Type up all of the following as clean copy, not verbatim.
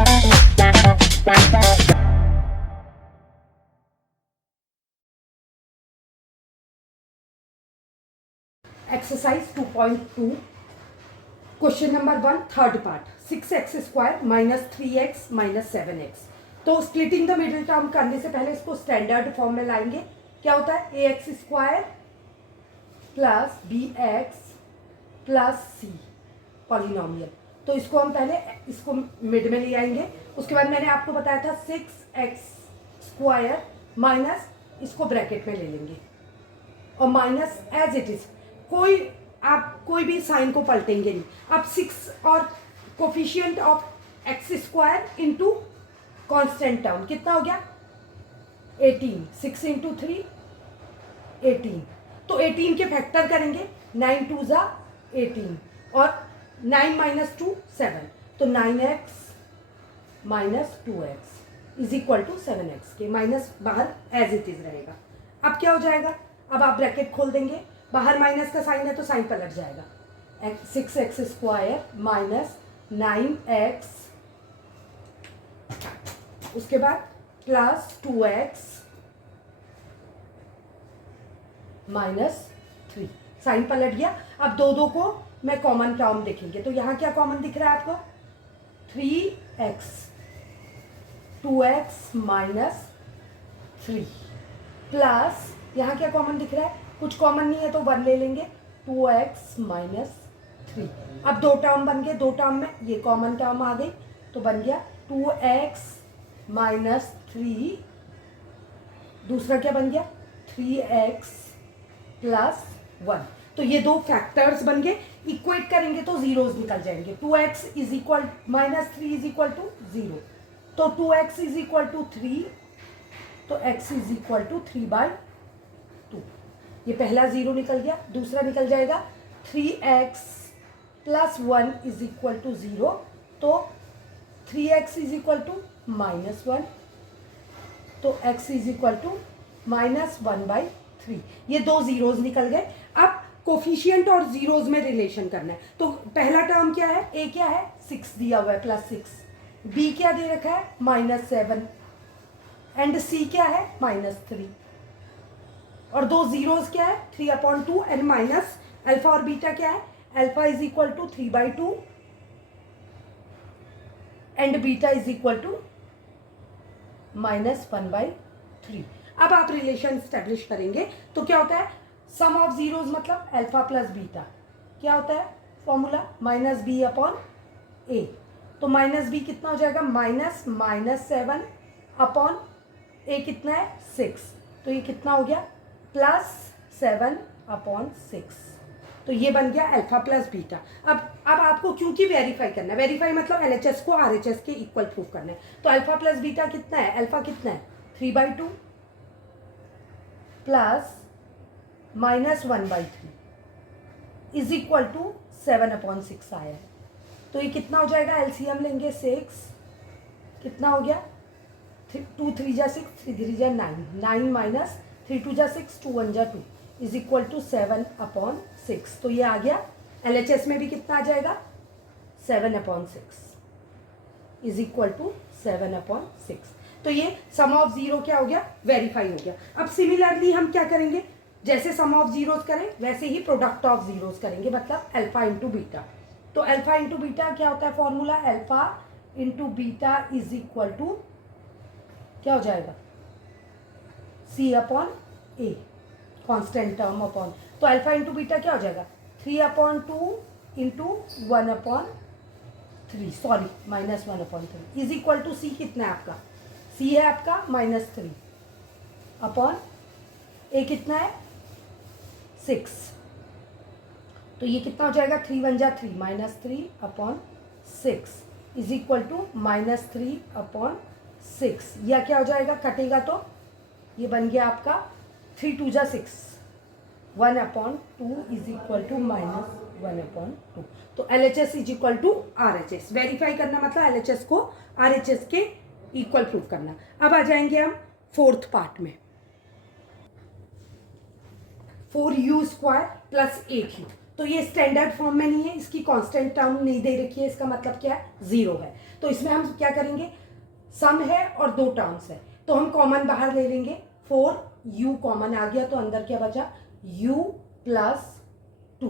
Exercise 2.2, question number 1, third part. 6x² minus 3x minus 7x. तो splitting the middle term करने से पहले इसको स्टैंडर्ड फॉर्म में लाएंगे. क्या होता है? ax² plus bx plus c polynomial. तो इसको हम पहले इसको मिड में ले आएंगे. उसके बाद मैंने आपको बताया था 6x² माइनस इसको ब्रैकेट में ले लेंगे और माइनस एज इट इज. आप कोई भी साइन को पलटेंगे नहीं. अब 6 और coefficient of x² into constant term कितना हो गया? 18. 6 इंटू 3 18. तो 18 के फैक्टर करेंगे. 9 2 ज़ा 18 और 9 माइनस 2 7. तो 9x minus 2x is equal to 7x के माइनस बाहर एज इट इज रहेगा. अब क्या हो जाएगा? अब आप ब्रैकेट खोल देंगे. बाहर माइनस का साइन है तो साइन पलट जाएगा. 6x² माइनस 9x उसके बाद प्लस 2x माइनस 3. साइन पलट गया. अब दो को मैं कॉमन टर्म देखेंगे. तो यहाँ क्या कॉमन दिख रहा है आपको? 3x 2x माइनस 3 प्लस यहाँ क्या कॉमन दिख रहा है? कुछ कॉमन नहीं है तो 1 ले लेंगे. 2x minus 3. अब दो टर्म बन गए. दो टर्म में ये कॉमन टर्म आ गई तो बन गया 2x माइनस 3. दूसरा क्या बन गया? 3x plus 1. तो ये दो फैक्टर्स बन गए. इक्वेट करेंगे तो जीरोस निकल जाएंगे. 2x is equal minus 3 is equal to 0. तो 2x इज इक्वल टू 3. तो x इज इक्वल टू 3/2. ये पहला जीरो निकल गया. दूसरा निकल जाएगा 3x plus 1 is equal to 0. तो 3x is equal to minus 1. तो x is equal to minus 1/3. ये दो जीरोज निकल गए. अब कोफिशिएंट और जीरोज में रिलेशन करना है. तो पहला टर्म क्या है? a क्या है? 6 दिया हुआ है प्लस 6. b क्या दे रखा है? -7. एंड c क्या है? -3. और दो जीरोस क्या है? 3/2 एंड माइनस अल्फा और बीटा क्या है? Alpha is equal to 3/2 and beta is equal to -1/3. अब आप रिलेशन स्टैब्लिश करेंगे तो क्या होता है? सम ऑफ जीरोस मतलब अल्फा प्लस बीटा. क्या होता है फॉर्मूला? -b/a. तो -b कितना हो जाएगा? -7 अपॉन a कितना है? 6. तो ये कितना हो गया? +7/6. तो ये बन गया अल्फा प्लस बीटा. अब आपको क्योंकि वेरीफाई करना है. वेरीफाई मतलब LHS को RHS के इक्वल प्रूफ करना है. तो अल्फा प्लस बीटा कितना है? अल्फा कितना है? 3/2 प्लस -1/3 इज इक्वल टू 7/6 आया है. तो ये कितना हो जाएगा? एलसीएम लेंगे 6. कितना हो गया? 2 3 जा 6, 3 3 जा 9. 9 माइनस 3 2 जा 6, 2 1 जा 2 इज इक्वल टू 7/6. तो ये आ गया. LHS में भी कितना आ जाएगा? 7/6 इज इक्वल टू 7/6. तो ये सम ऑफ जीरो क्या हो गया? वेरीफाई हो गया. अब सिमिलरली हम क्या करेंगे? जैसे सम ऑफ जीरोस करें वैसे ही प्रोडक्ट ऑफ जीरोस करेंगे. मतलब अल्फा इंटू बीटा. तो अल्फा इंटू बीटा क्या होता है formula? Alpha into beta is equal to क्या हो जाएगा? c/a constant term upon. तो अल्फा इंटू बीटा क्या हो जाएगा? 3/2 into 1/3 sorry -1/3 is equal to c. कितना है आपका? c है आपका -3 अपॉन a कितना है? 6. तो ये कितना हो जाएगा? 3 1 जा 3 -3/6 इज इक्वल टू -3/6. या क्या हो जाएगा? कटेगा तो ये बन गया आपका 3 2 जा 6 1/2 इज इक्वल टू -1/2. तो LHS is equal to RHS. Verify करना मतलब LHS को RHS के इक्वल प्रूफ करना. अब आ जाएंगे हम फोर्थ पार्ट में. 4u² + 8u. तो ये स्टैंडर्ड फॉर्म में नहीं है, इसकी कांस्टेंट टर्म नहीं दे रखी है, इसका मतलब क्या है, 0 है। तो इसमें हम क्या करेंगे, सम है और 2 टर्म्स है, तो हम कॉमन बाहर ले लेंगे। 4u कॉमन आ गया, तो अंदर क्या बचा, u प्लस 2।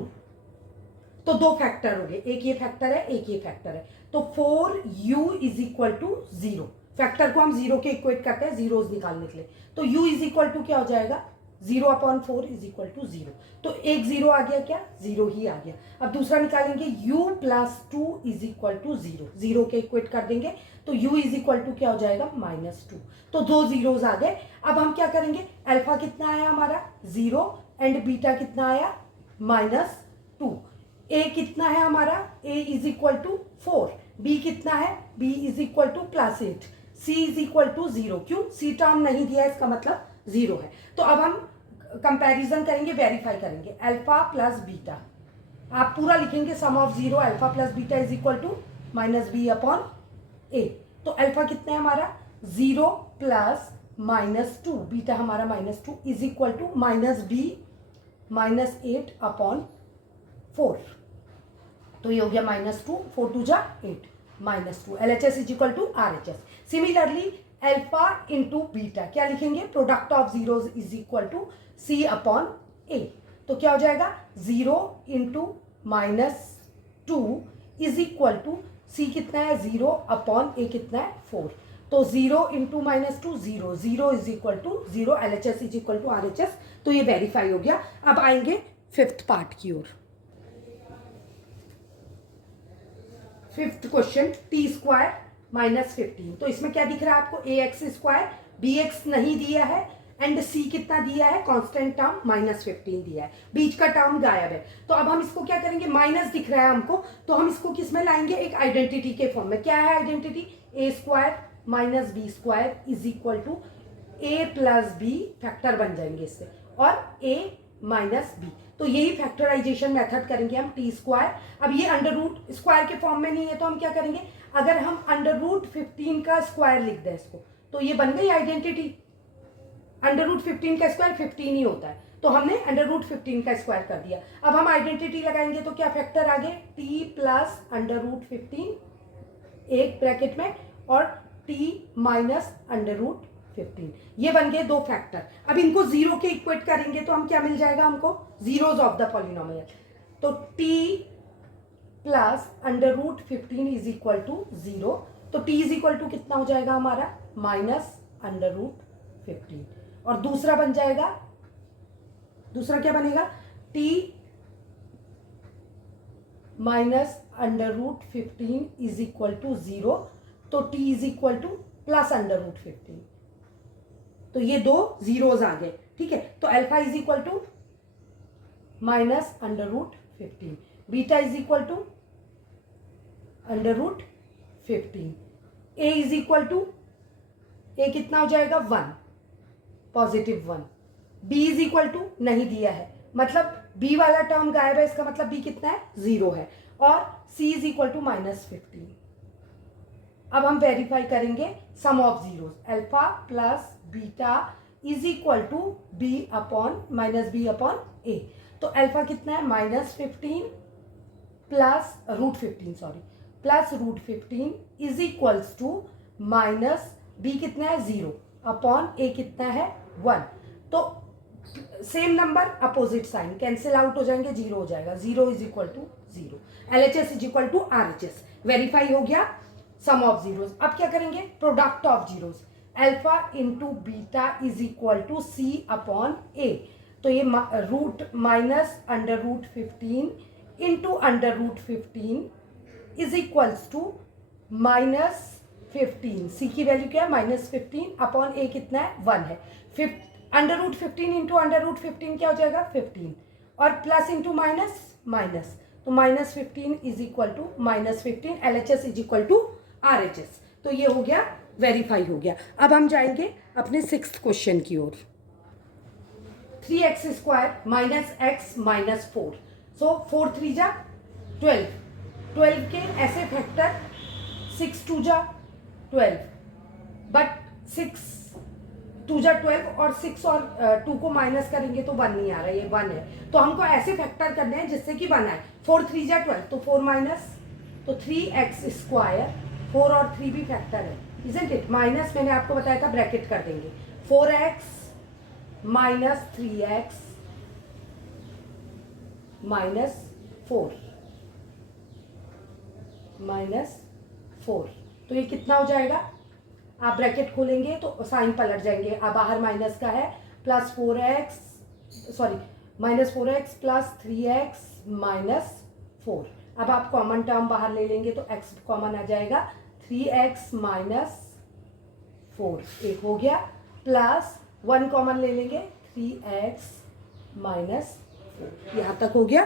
तो 2 फैक्टर हो गए, एक ये फैक्टर है, एक ये फैक्टर है। तो 4u is equal to 0। Factor को हम 0 के इक्वेट करते हैं जीरोस निकालने के लिए। तो u इज इक्वल टू क्या हो जाएगा, 0/4 इज इक्वल टू 0। तो एक 0 आ गया, क्या 0 ही आ गया। अब दूसरा निकालेंगे, u plus 2 is equal to 0। 0 के इक्वेट कर देंगे, तो u इज इक्वल टू क्या हो जाएगा, -2। तो 2 जीरोस आ गए। अब हम क्या करेंगे, अल्फा कितना आया हमारा 0 एंड बीटा कितना आया -2। a कितना है हमारा, a is equal to 4, b कितना है, b is equal to +8, c is equal to 0। क्यों, c टर्म नहीं दिया, इसका मतलब 0 है। तो अब हम कंपैरिजन करेंगे, वेरीफाई करेंगे, अल्फा प्लस बीटा, आप पूरा लिखेंगे sum of 0 alpha plus beta is equal to -b/a। तो अल्फा कितना है हमारा 0 प्लस -2, बीटा हमारा -2 इज इक्वल टू -b -8/4। तो ये हो गया -2, 4 2 जा 8, -2। LHS is equal to RHS। Similarly alpha into beta क्या लिखेंगे, product of zeros is equal to C/A। तो क्या हो जाएगा, 0 into -2 is equal to C कितना है 0/A कितना है 4। तो 0 into -2 0, 0 is equal to 0। LHS is equal to RHS। तो ये वेरीफाई हो गया। अब आएंगे 5th पार्ट की ओर। 5th question, t² -15। तो इसमें क्या दिख रहा है आपको, ax², bx नहीं दिया है एंड c कितना दिया है, कांस्टेंट टर्म -15 दिया है, बीच का टर्म गायब है। तो अब हम इसको क्या करेंगे, माइनस दिख रहा है हमको, तो हम इसको किस में लाएंगे, एक आइडेंटिटी के फॉर्म में। क्या है identity, a² - b² is equal to a plus b, factor बन जाएंगे इससे, और a माइनस b। तो यही फैक्टराइजेशन मेथड करेंगे हम, t²। अब ये अंडर रूट स्क्वायर के फॉर्म में नहीं है, तो हम क्या करेंगे, अगर हम √15 का स्क्वायर लिख दें इसको, तो ये बन गई आइडेंटिटी। √15 का स्क्वायर 15 ही होता है, तो हमने √15 का स्क्वायर कर दिया। अब हम आइडेंटिटी लगाएंगे, तो क्या फैक्टर आ गए, t प्लस √15 एक ब्रैकेट में, और t माइनस √15, ये बन गए 2 फैक्टर। अब इनको 0 के इक्वेट करेंगे, तो हम क्या मिल जाएगा हमको, जीरोस ऑफ द पॉलिनोमियल। तो t plus √15 is equal to 0। तो t इज इक्वल टू कितना हो जाएगा हमारा, -√15। और दूसरा बन जाएगा, दूसरा क्या बनेगा, t minus √15 is equal to 0। तो t is equal to plus √15। तो ये 2 जीरोस आ गए, ठीक है। तो alpha is equal to -√15, beta is equal to √15, a is equal to, a कितना हो जाएगा 1, +1, b इज इक्वल टू नहीं दिया है, मतलब b वाला टर्म गायब है, इसका मतलब b कितना है 0 है, और c इज इक्वल टू -15। अब हम वेरीफाई करेंगे sum of zeros, alpha plus beta is equal to -b/a। तो अल्फा कितना है -15 plus √15 is equals to -b कितना है 0/a कितना है 1। तो same number opposite sign, cancel out हो जाएंगे, 0 हो जाएगा, 0 is equal to 0। LHS is equal to RHS। Verify हो गया सम ऑफ जीरोस। अब क्या करेंगे, product of zeros, alpha into beta is equal to C/A। तो ये root minus √15 into √15 is equals to -15। C की वैल्यू क्या है, -15/a कितना है 1 है। √15 इंटू √15 क्या हो जाएगा 15, और प्लस इंटू माइनस, तो -15 is equal to -15। LHS is equal to RHS। तो ये हो गया, वेरीफाई हो गया। अब हम जाएंगे अपने 6th क्वेश्चन की ओर। 3x² -x -4। सो 4 3 जा 12, 12 के ऐसे फैक्टर 6 2 जा 12, बट 6 2 जा 12 और 6 और 2 को माइनस करेंगे तो 1 नहीं आ रहा, ये 1 है। तो हमको ऐसे फैक्टर करने हैं जिससे कि 1 आए। 4 3 जा 12 तो 4 माइनस, तो 3x स्क्वायर, 4 और 3 भी फैक्टर है, इजंट इट। माइनस मैंने आपको बताया था ब्रैकेट कर देंगे, 4x minus 3x minus 4 minus 4, तो ये कितना हो जाएगा? आप ब्रैकेट खोलेंगे तो साइन पलट जाएंगे, अब बाहर माइनस का है, plus 4x sorry minus 4x plus 3x minus 4। अब आप कॉमन टर्म बाहर ले लेंगे तो x कॉमन आ जाएगा, 3x माइनस 4 एक हो गया, प्लस 1 कॉमन ले लेंगे, 3x माइनस 4। यहाँ तक हो गया।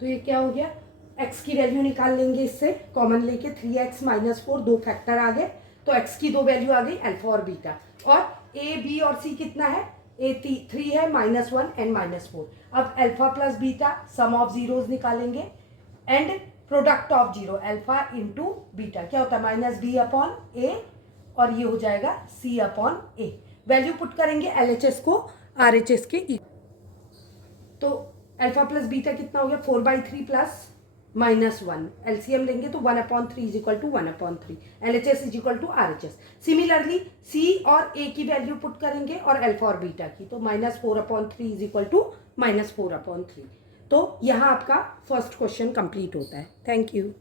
तो ये क्या हो गया? x की वैल्यू निकाल लेंगे इससे कॉमन लेके, 3x माइनस 4, दो फैक्टर आ गए, तो x की दो वैल्यू आ गई अल्फा और बीटा। और a b और c कितना है? a 3 है, -1 एंड -4। अब alpha plus beta sum of zeros निकालेंगे and product of zero, alpha into beta क्या होता है? माइनस बी अपॉन ए, और ये हो जाएगा c अपॉन ए। वैल्यू पुट करेंगे LHS को RHS के, तो अल्फा प्लस बीटा कितना हो गया? 4/3 प्लस -1, एलसीएम लेंगे तो 1/3 is equal to 1/3, LHS is equal to RHS। Similarly C और A की वैल्यू पुट करेंगे और अल्फा और बीटा की, तो -4/3 इज इक्वल टू -4/3। तो यहाँ आपका फर्स्ट क्वेश्चन कंप्लीट होता है। Thank you.